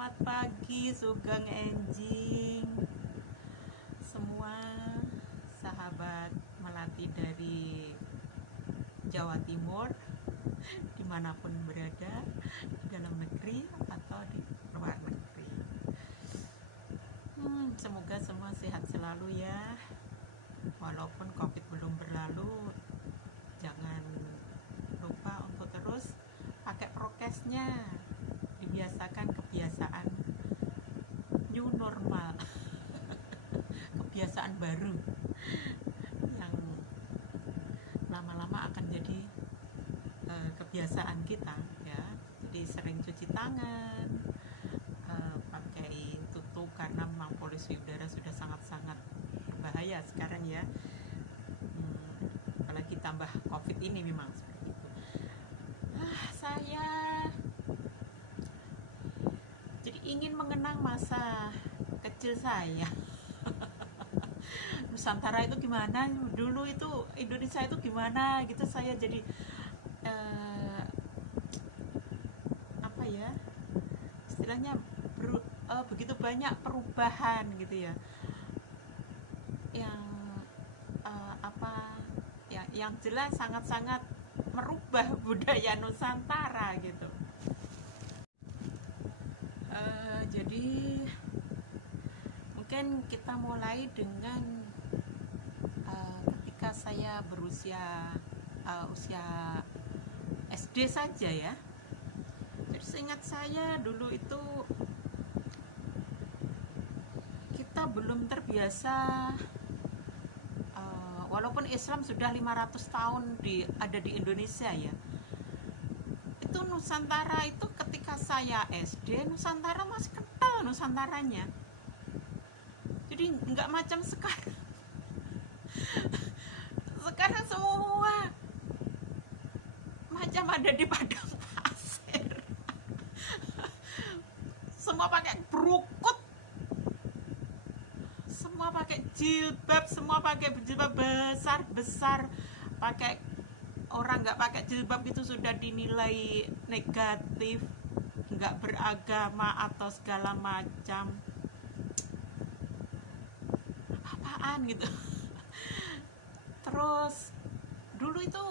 Selamat pagi Sugeng Enjing, semua sahabat melati dari Jawa Timur, dimanapun berada, di dalam negeri atau di luar negeri. Semoga semua sehat selalu ya. Walaupun COVID belum berlalu, jangan lupa untuk terus pakai prokesnya. Dibiasakan kebiasaan new normal, kebiasaan baru yang lama-lama akan jadi kebiasaan kita ya. Jadi sering cuci tangan, pakai tutup karena memang polusi udara sudah sangat-sangat berbahaya sekarang ya. Apalagi tambah COVID ini memang seperti itu. Saya jadi ingin mengenang masa kecil saya. Nusantara itu gimana dulu, itu Indonesia itu gimana gitu. Saya jadi apa ya istilahnya, begitu banyak perubahan gitu ya, yang apa ya, yang jelas sangat-sangat merubah budaya Nusantara gitu. Jadi mungkin kita mulai dengan ketika saya berusia usia SD saja ya. Jadi seingat saya dulu itu kita belum terbiasa, walaupun Islam sudah 500 tahun ada di Indonesia ya. Itu Nusantara itu ketika saya SD, Nusantara masih kental Nusantaranya. Jadi nggak macam sekarang. Sekarang semua macam ada di padang pasir. Semua pakai berukut, semua pakai jilbab, semua pakai jilbab besar-besar. Orang nggak pakai jilbab itu sudah dinilai negatif, nggak beragama atau segala macam. Apaan gitu. Terus dulu itu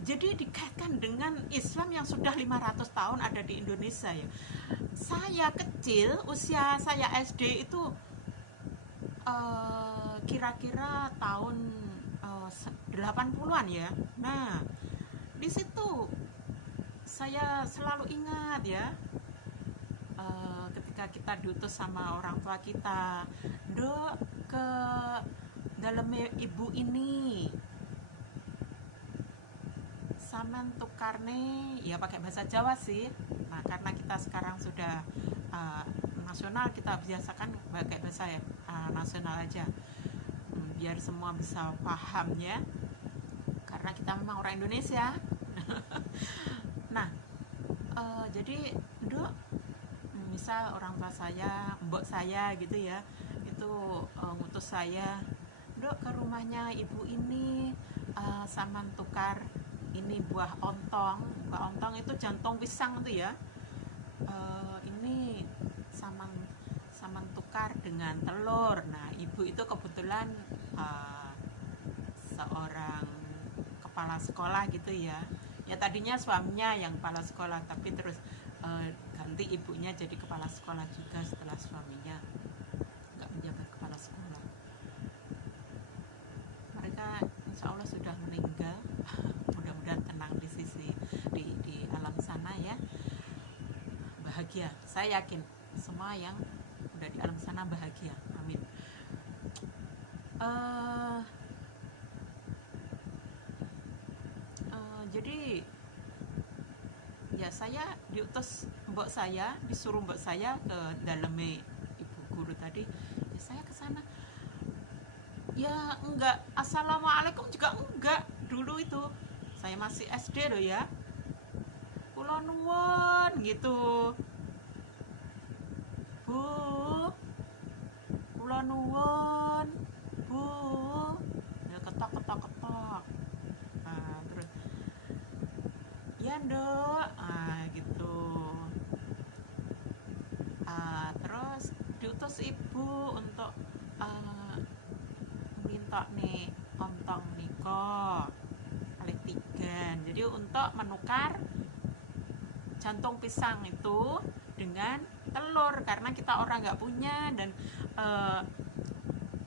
jadi dikaitkan dengan Islam yang sudah 500 tahun ada di Indonesia ya. Saya kecil, usia saya SD itu kira-kira tahun 80-an ya. Nah, di situ saya selalu ingat ya, ketika kita diutus sama orang tua kita, "Dok, ke dalam ibu ini saman tukarne," ya pakai bahasa Jawa sih. Nah, karena kita sekarang sudah nasional, kita biasakan pakai bahasa nasional aja, biar semua bisa paham ya, karena kita memang orang Indonesia. Nah, jadi Dok, misal orang tua saya, mbok saya gitu ya, itu ngutus saya, "Dok, ke rumahnya ibu ini, saman tukar ini buah ontong." Buah ontong itu jantung pisang itu ya. Ini saman tukar dengan telur. Nah, ibu itu kebetulan seorang kepala sekolah gitu ya. Ya tadinya suaminya yang kepala sekolah, tapi terus ganti ibunya jadi kepala sekolah juga setelah suaminya nggak menjabat kepala sekolah. Mereka insya Allah sudah meninggal. Mudah-mudahan tenang di alam sana ya, bahagia. Saya yakin semua yang udah di alam sana bahagia, amin. Jadi ya saya diutus disuruh mbok saya ke dalamnya ibu guru tadi. Ya saya ke sana. Ya enggak assalamualaikum juga enggak. Dulu itu saya masih SD loh ya. Kula nuwun gitu. "Bu, kula nuwun, Bu." Ya ketok. Nah, terus "Ya, Nduk." Ah, gitu. terus ibu untuk minta nih ontong niko kali 3. Jadi untuk menukar jantung pisang itu dengan telur, karena kita orang nggak punya dan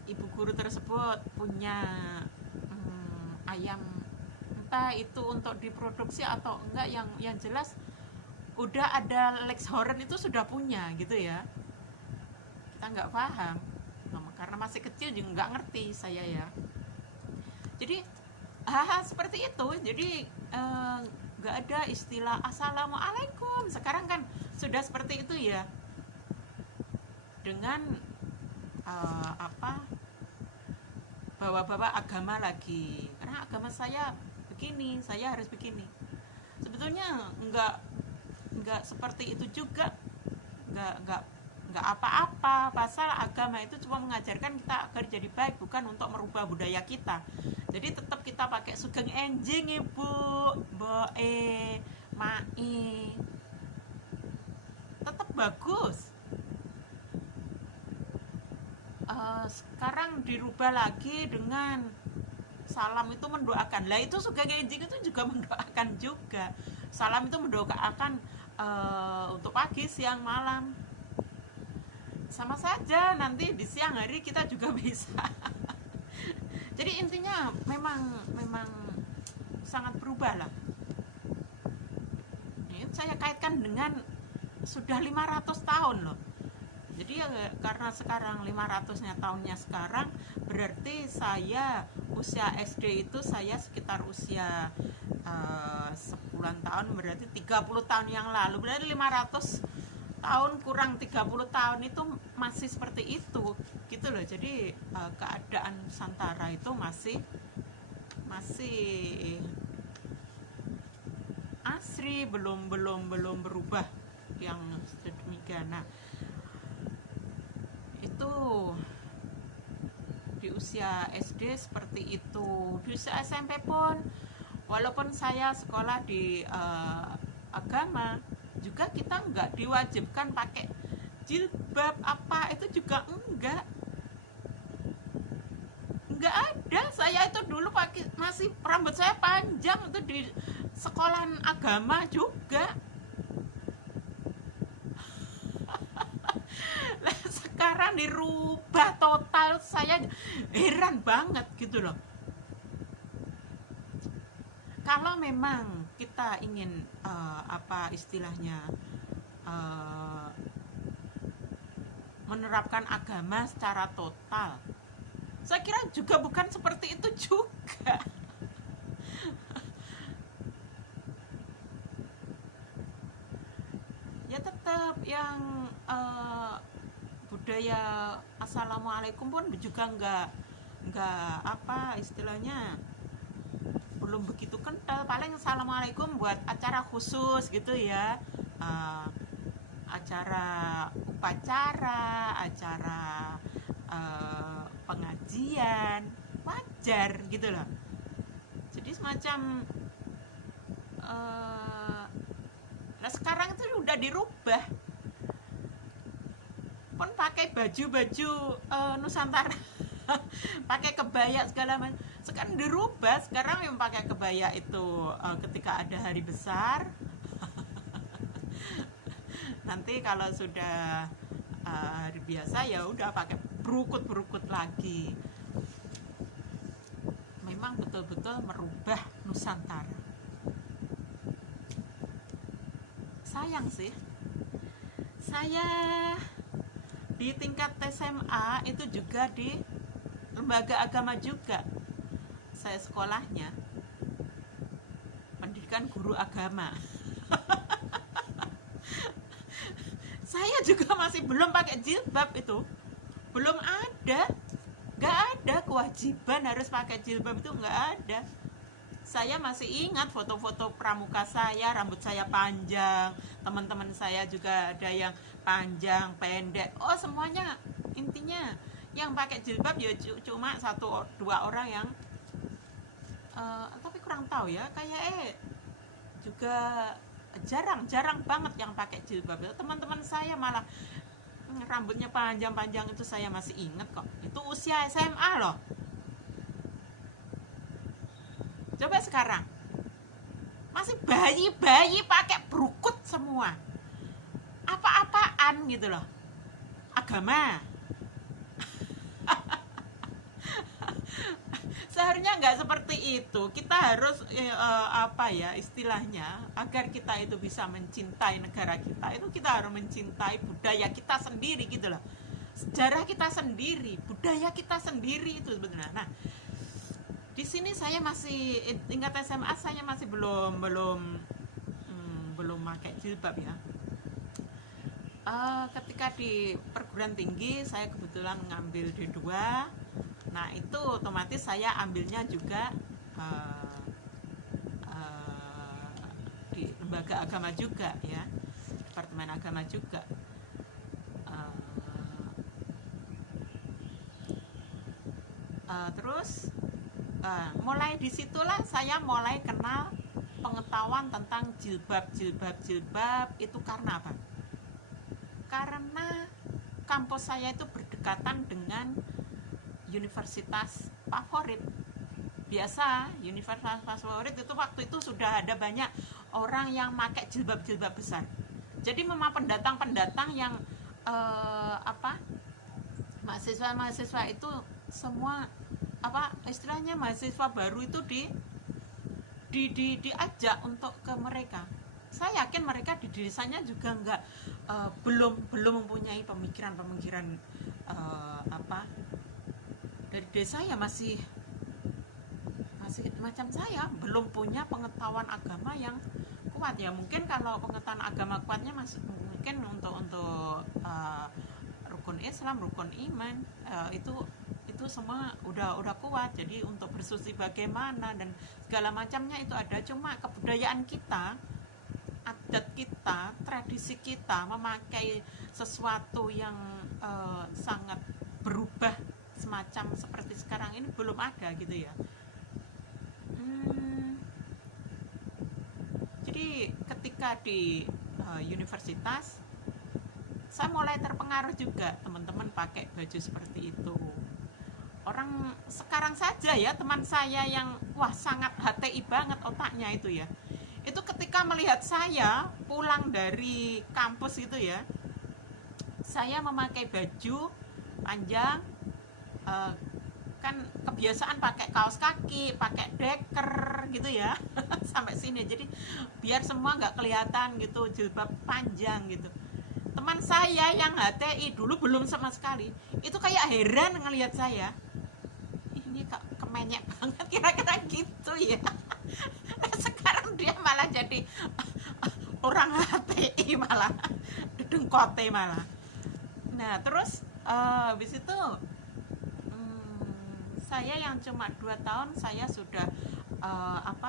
ibu guru tersebut punya ayam, entah itu untuk diproduksi atau enggak, yang jelas udah ada Leghorn itu sudah punya gitu ya. Kita nggak paham karena masih kecil juga nggak ngerti saya ya. Jadi hal-hal seperti itu, jadi nggak ada istilah assalamualaikum. Sekarang kan sudah seperti itu ya, dengan bawa-bawa agama lagi, karena agama saya begini, saya harus begini. Sebetulnya nggak seperti itu juga, nggak apa-apa. Pasal agama itu cuma mengajarkan kita agar jadi baik, bukan untuk merubah budaya kita. Jadi tetap kita pakai sugeng enjing ibu, boe, mai, tetap bagus. Sekarang dirubah lagi dengan salam itu mendoakan. Lah itu sugeng enjing itu juga mendoakan juga. Salam itu mendoakan untuk pagi, siang, malam. Sama saja, nanti di siang hari kita juga bisa. Jadi intinya memang sangat berubah lah. Ini saya kaitkan dengan sudah 500 tahun loh. Jadi ya, karena sekarang 500-nya tahunnya sekarang, berarti saya usia SD itu saya sekitar usia 10 tahun, berarti 30 tahun yang lalu. Berarti 500 tahun kurang 30 tahun itu masih seperti itu gitu loh. Jadi keadaan Nusantara itu masih asri, belum berubah yang sedemikian. Nah, itu di usia SD seperti itu. Di usia SMP pun, walaupun saya sekolah di agama, juga kita nggak diwajibkan pakai jilbab apa, itu juga enggak ada. Saya itu dulu pakai, masih rambut saya panjang itu di sekolahan agama juga. Sekarang dirubah total, saya heran banget gitu loh. Kalau memang kita ingin menerapkan agama secara total, saya kira juga bukan seperti itu juga. Ya tetap yang budaya assalamualaikum pun juga nggak apa istilahnya, belum begitu kental. Paling assalamualaikum buat acara khusus gitu ya, acara upacara, acara pengajian, wajar gitu loh. Jadi semacam nah sekarang itu udah dirubah, pun pakai baju Nusantara pakai kebaya segala macam. Sekarang dirubah, sekarang yang pakai kebaya itu ketika ada hari besar. Nanti kalau sudah hari biasa ya udah pakai berukut lagi. Memang betul-betul merubah Nusantara. Sayang sih, saya di tingkat SMA itu juga di lembaga agama juga. Saya sekolahnya pendidikan guru agama. Saya juga masih belum pakai jilbab itu, belum ada, nggak ada kewajiban harus pakai jilbab, itu nggak ada. Saya masih ingat foto-foto pramuka saya, rambut saya panjang, teman-teman saya juga ada yang panjang, pendek, semuanya intinya yang pakai jilbab ya cuma 1-2 orang yang tapi kurang tahu ya, kayak juga jarang banget yang pakai jilbab. Teman-teman saya malah rambutnya panjang-panjang itu saya masih ingat kok. Itu usia SMA loh. Coba sekarang masih bayi-bayi pakai berukut semua. Apa-apaan gitu loh. Agama. Seharusnya nggak seperti itu. Kita harus apa ya istilahnya, agar kita itu bisa mencintai negara kita, itu kita harus mencintai budaya kita sendiri gitu loh. Sejarah kita sendiri, budaya kita sendiri itu sebenarnya. Nah, di sini saya masih tingkat SMA, saya masih belum pakai jilbab ya. Ketika di perguruan tinggi saya kebetulan ngambil D2. Nah, itu otomatis saya ambilnya juga di lembaga agama juga ya, departemen agama juga. Terus mulai disitulah saya mulai kenal pengetahuan tentang jilbab itu. Karena apa? Karena kampus saya itu berdekatan dengan universitas favorit. Biasa universitas favorit itu waktu itu sudah ada banyak orang yang pakai jilbab besar. Jadi memang pendatang yang mahasiswa itu semua istilahnya mahasiswa baru itu diajak untuk ke mereka. Saya yakin mereka di desanya juga belum mempunyai pemikiran dari desa ya, masih macam saya, belum punya pengetahuan agama yang kuat ya. Mungkin kalau pengetahuan agama kuatnya mungkin untuk rukun Islam, rukun iman, itu semua udah kuat. Jadi untuk bersuci bagaimana dan segala macamnya itu ada. Cuma kebudayaan kita, adat kita, tradisi kita memakai sesuatu yang sangat berubah semacam seperti sekarang ini belum ada gitu ya. Jadi ketika di universitas saya mulai terpengaruh juga, teman-teman pakai baju seperti itu. Orang sekarang saja ya, teman saya yang sangat HTI banget otaknya itu ya, itu ketika melihat saya pulang dari kampus itu ya, saya memakai baju panjang, kan kebiasaan pakai kaos kaki, pakai deker gitu ya sampai sini, jadi biar semua nggak kelihatan gitu, jilbab panjang gitu. Teman saya yang HTI dulu belum sama sekali, itu kayak heran ngelihat saya, ini kok kemenyek banget kira-kira gitu ya. Sekarang dia malah jadi orang HTI, malah dengkote malah. Nah terus habis itu saya yang cuma 2 tahun saya sudah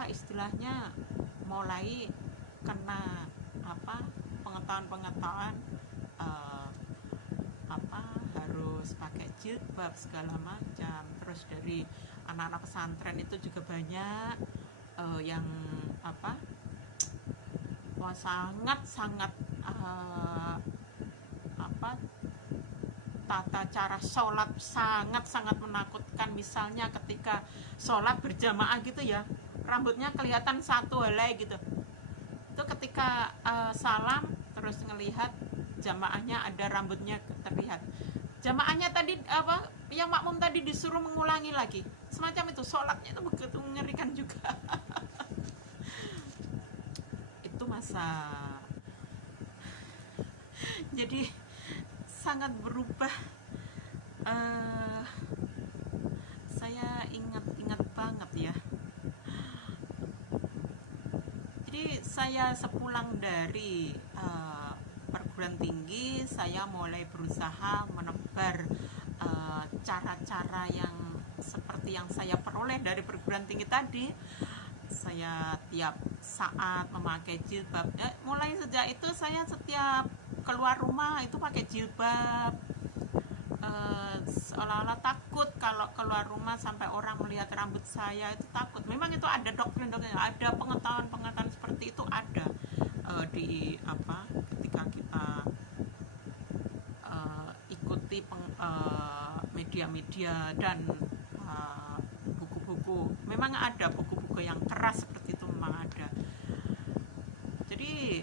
istilahnya mulai kena pengetahuan harus pakai jilbab segala macam. Terus dari anak-anak pesantren itu juga banyak yang sangat tata cara sholat sangat menakutkan. Misalnya ketika sholat berjamaah gitu ya, rambutnya kelihatan satu helai gitu. Itu ketika salam terus ngelihat jamaahnya ada rambutnya terlihat. Jamaahnya tadi yang makmum tadi disuruh mengulangi lagi. Semacam itu, sholatnya itu begitu mengerikan juga. Itu masa. Jadi sangat berubah. Saya ingat banget ya. Jadi saya sepulang dari perguruan tinggi, saya mulai berusaha menebar cara-cara yang seperti yang saya peroleh dari perguruan tinggi tadi. Saya tiap saat memakai jilbab. Mulai sejak itu saya setiap keluar rumah itu pakai jilbab, seolah-olah takut kalau keluar rumah sampai orang melihat rambut saya, itu takut. Memang itu ada doktrin, ada pengetahuan seperti itu ada ketika kita mengikuti media-media dan buku-buku. Memang ada buku-buku yang keras seperti itu, memang ada. Jadi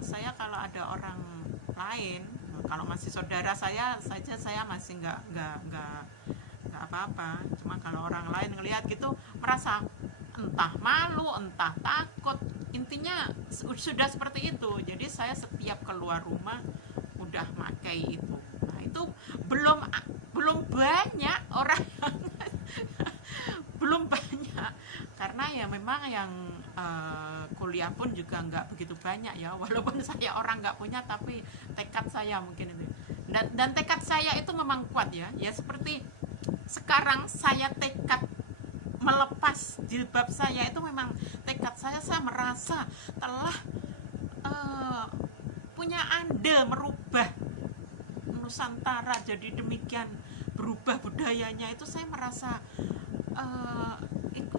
saya kalau ada orang lain, kalau masih saudara saya saja, saya masih nggak apa-apa. Cuma kalau orang lain ngelihat gitu, merasa entah malu, entah takut, intinya sudah seperti itu. Jadi saya setiap keluar rumah udah pakai itu. Nah itu belum banyak orang yang belum banyak, karena ya memang yang kuliah pun juga nggak begitu banyak ya, walaupun saya orang nggak punya, tapi tekad saya mungkin itu, dan tekad saya itu memang kuat ya seperti sekarang saya tekad melepas jilbab saya, itu memang tekad saya merasa telah punya ande merubah Nusantara jadi demikian, berubah budayanya. Itu saya merasa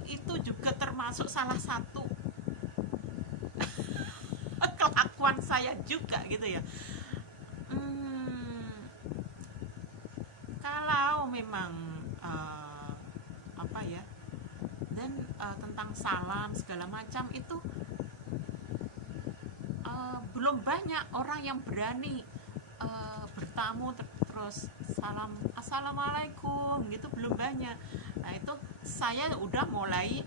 itu juga termasuk salah satu kelakuan saya juga gitu ya. Kalau memang apa ya, dan tentang salam segala macam itu belum banyak orang yang berani bertamu terus salam assalamualaikum gitu, belum banyak. Nah itu saya udah mulai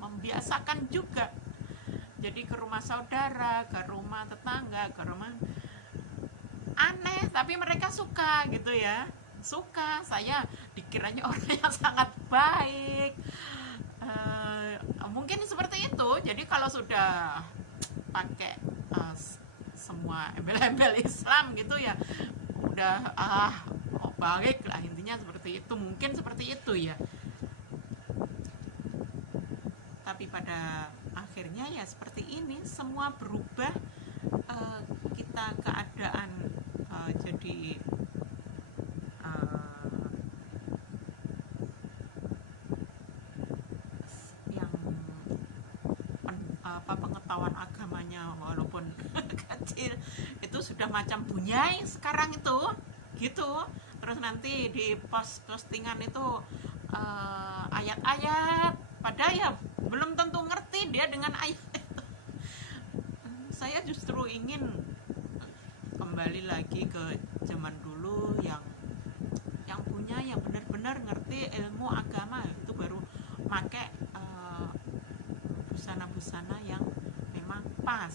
membiasakan juga. Jadi ke rumah saudara, ke rumah tetangga, ke rumah, aneh tapi mereka suka gitu ya, suka. Saya dikiranya orang yang sangat baik, mungkin seperti itu. Jadi kalau sudah pakai semua embel-embel Islam gitu ya, udah baik lah, intinya seperti itu, mungkin seperti itu ya. Tapi pada akhirnya ya seperti ini, semua berubah. Kita keadaan jadi yang pengetahuan agamanya walaupun kecil itu sudah macam bunyai sekarang itu gitu. Terus nanti di postingan itu ayat-ayat, padahal ya belum tentu ngerti dia dengan ayat itu. Saya justru ingin kembali lagi ke zaman dulu, yang punya, yang benar-benar ngerti ilmu agama, itu baru pakai busana-busana yang memang pas.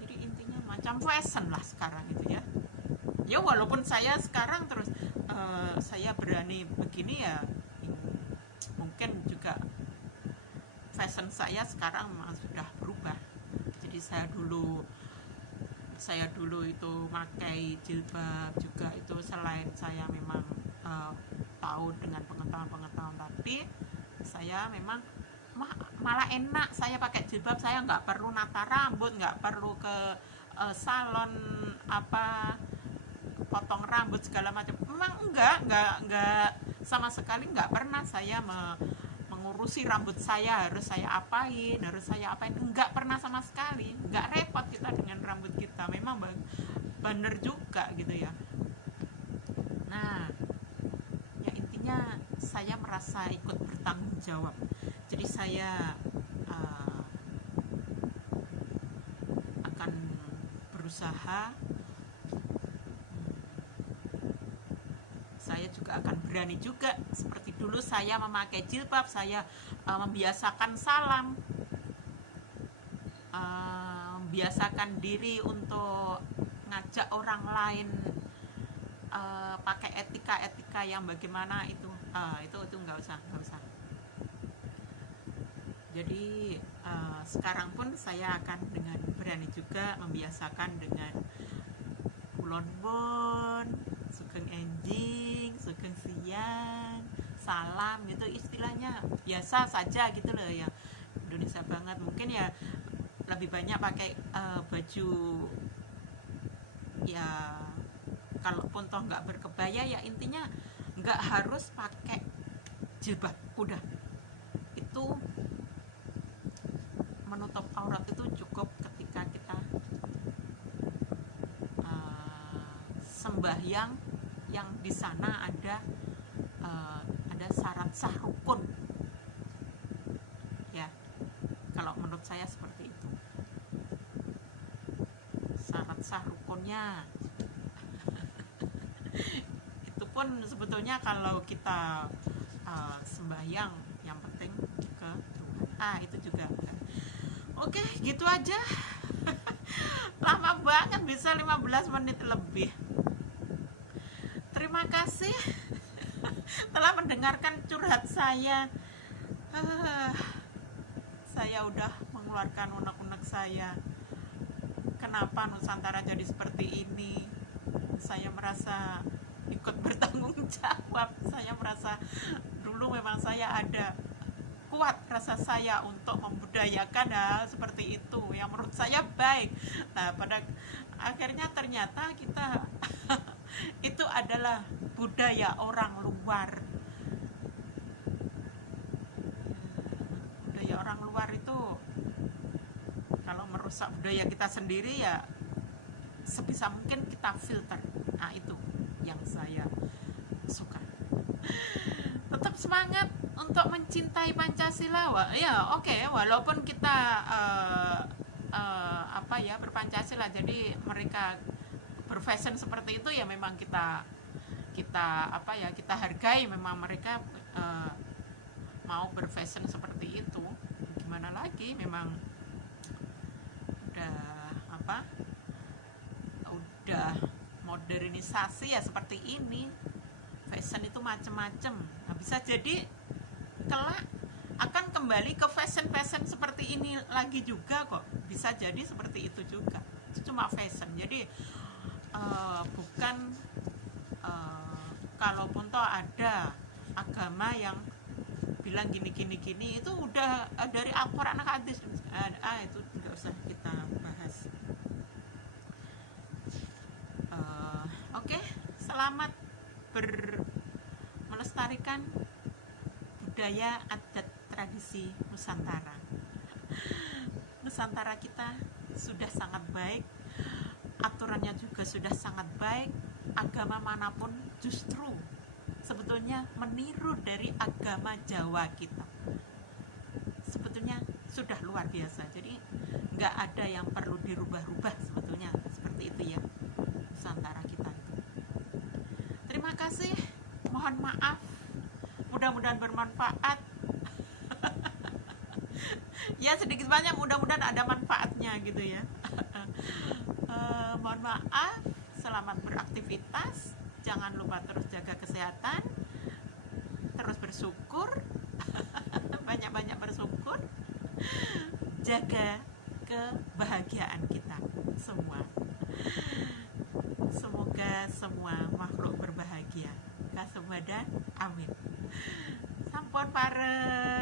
Jadi intinya macam fashion lah sekarang itu ya. Ya walaupun saya sekarang terus saya berani begini ya, mungkin juga fashion saya sekarang sudah berubah. Jadi saya dulu itu pakai jilbab juga, itu selain saya memang tahu dengan pengetahuan tadi, saya memang malah enak saya pakai jilbab. Saya nggak perlu nata rambut, nggak perlu ke salon potong rambut segala macam. Memang enggak sama sekali, nggak pernah saya mengurusi rambut saya, harus saya apain, enggak pernah sama sekali. Nggak repot kita dengan rambut kita, memang bener juga gitu ya. Nah ya intinya saya merasa ikut bertanggung jawab. Jadi saya akan berusaha, saya juga akan berani juga seperti dulu saya memakai jilbab, saya membiasakan salam, membiasakan diri untuk ngajak orang lain pakai etika yang bagaimana itu nggak usah. Jadi sekarang pun saya akan dengan berani juga membiasakan dengan kulonbon, sugeng enjing, sugeng siang, salam gitu, istilahnya biasa saja gitu loh ya, Indonesia banget. Mungkin ya lebih banyak pakai baju ya, kalaupun toh nggak berkebaya ya intinya nggak harus pakai jilbab, udah itu menutup aurat itu cukup ketika kita sembahyang yang di sana ada syarat sah rukun ya. Kalau menurut saya seperti itu, syarat sah rukunnya. Itu pun sebetulnya kalau kita sembahyang yang penting ke Tuhan, itu juga. Oke, gitu aja. Lama banget, bisa 15 menit lebih. Terima kasih telah mendengarkan curhat saya. Saya udah mengeluarkan unek-unek saya. Kenapa Nusantara jadi seperti ini? Saya merasa ikut bertanggung jawab. Saya merasa dulu memang saya ada kuat rasa saya untuk membudayakan hal seperti itu yang menurut saya baik. Nah, pada akhirnya ternyata kita itu adalah budaya orang luar. Budaya orang luar itu kalau merusak budaya kita sendiri ya sebisa mungkin kita filter. Nah, itu yang saya suka. Tetap semangat untuk mencintai Pancasila. Walaupun kita berpancasila, jadi mereka berfashion seperti itu ya, memang kita hargai. Memang mereka mau berfashion seperti itu, gimana lagi, memang udah modernisasi ya seperti ini. Fashion itu macem-macem. Nah, bisa jadi kelak akan kembali ke fashion seperti ini lagi juga kok. Bisa jadi seperti itu juga. Itu cuma fashion. Jadi bukan kalaupun toh ada agama yang bilang gini itu udah dari Al-Quran hadis. Itu nggak usah kita bahas. Oke, selamat melestarikan budaya adat tradisi Nusantara. Nusantara kita sudah sangat baik, aturannya juga sudah sangat baik. Agama manapun justru sebetulnya meniru dari agama Jawa kita. Sebetulnya sudah luar biasa. Jadi nggak ada yang perlu dirubah-rubah sebetulnya, seperti itu ya Nusantara kita. Terima kasih, mohon maaf, mudah-mudahan bermanfaat. Ya sedikit banyak mudah-mudahan ada manfaatnya gitu ya. Mohon maaf, selamat beraktivitas, jangan lupa terus jaga kesehatan, terus bersyukur, banyak-banyak bersyukur, jaga kebahagiaan kita semua. Semoga semua makhluk berbahagia. Kasemadan, amin. Sampun pare.